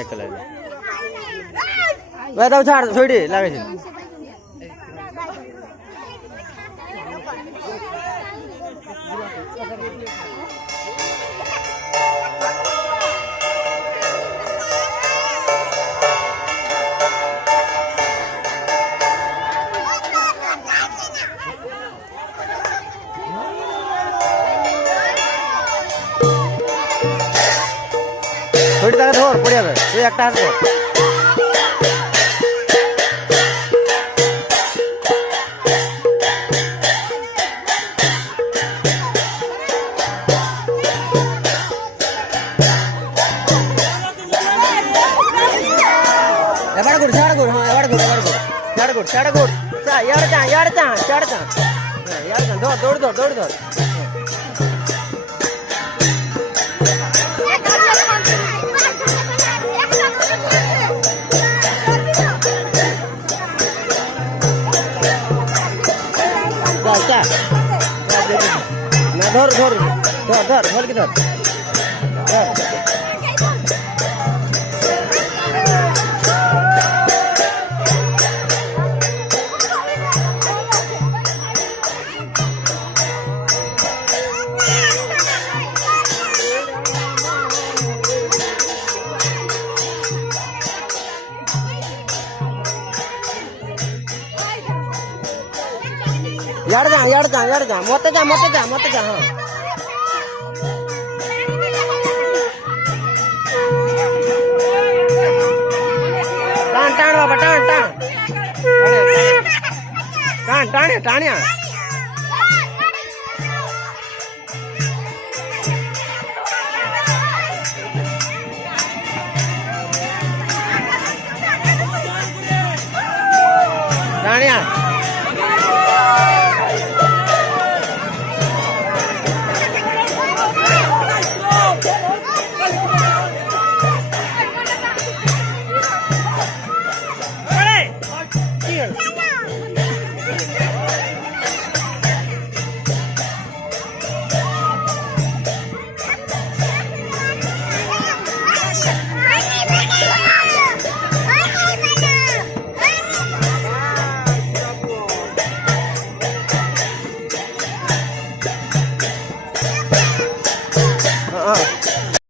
cycle આવી ભાઈ તો છોડી લાગે છે थोड़ी तक धोर पड़िया बे तू एकटा हाथ धोर एबाड़ गुड़ हां एबाड़ गुड़ चा यार चा यार दौड़ क्या ना धर की धर यार जा मत जा हाँ टाण बाबा टाण्या टाण्या